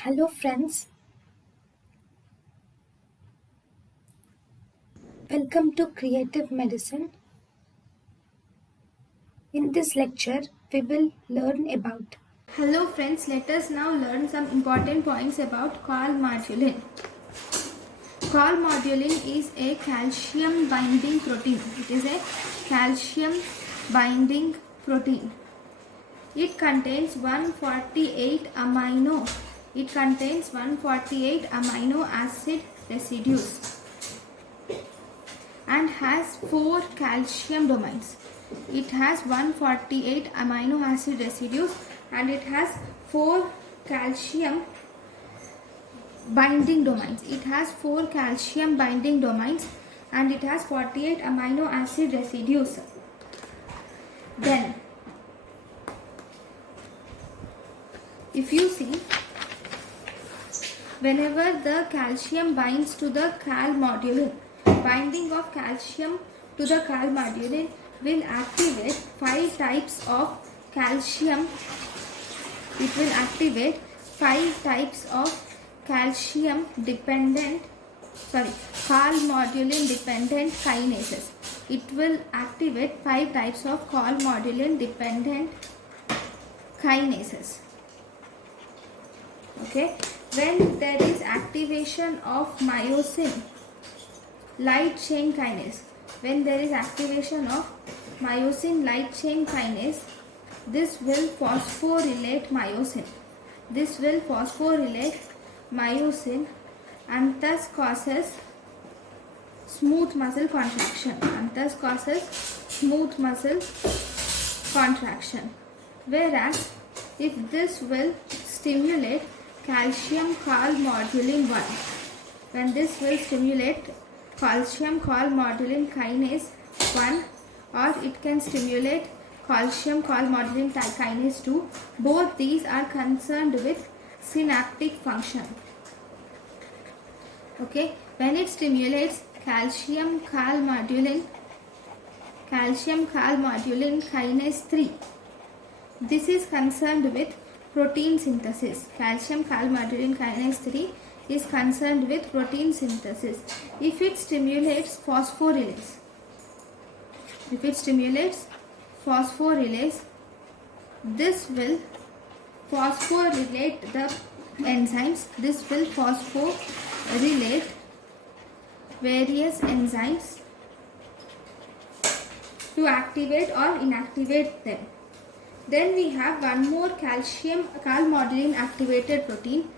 Hello friends, welcome to Creative Medicine. In this lecture, we will learn about. Hello friends, let us now learn some important points about calmodulin. Calmodulin is a calcium binding protein. It is a calcium binding protein. It contains 148 amino acid residues and has 4 calcium domains. It has 148 amino acid residues and it has 4 calcium binding domains. It has 4 calcium binding domains and it has 48 amino acid residues. Then, if you see, whenever the calcium binds to the calmodulin, binding of calcium to the calmodulin will activate 5 types of calcium. It will activate 5 types of calmodulin dependent kinases. It will activate 5 types of calmodulin dependent kinases. Okay, when there is activation of myosin light chain kinase, when there is activation of myosin light chain kinase, this will phosphorylate myosin. This will phosphorylate myosin and thus causes smooth muscle contraction. Whereas if this will stimulate calcium calmodulin 1, when this will stimulate calcium calmodulin kinase 1, or it can stimulate calcium calmodulin kinase 2, both these are concerned with synaptic function. Okay, when it stimulates calcium calmodulin kinase 3, this is concerned with protein synthesis. Calcium calmodulin kinase 3 is concerned with protein synthesis. If it stimulates phosphorylase, this will phosphorylate the enzymes. This will phosphorylate various enzymes to activate or inactivate them. Then we have one more calcium calmodulin activated protein.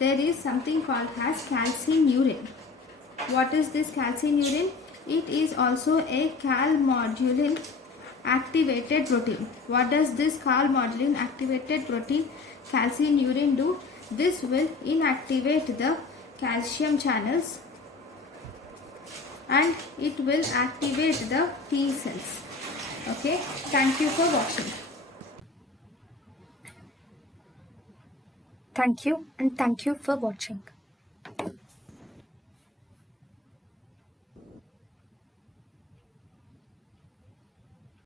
There is something called as calcineurin. What is this calcineurin? It is also a calmodulin activated protein. What does this calmodulin activated protein calcineurin do? This will inactivate the calcium channels and it will activate the T cells. Okay, thank you for watching. Thank you and thank you for watching.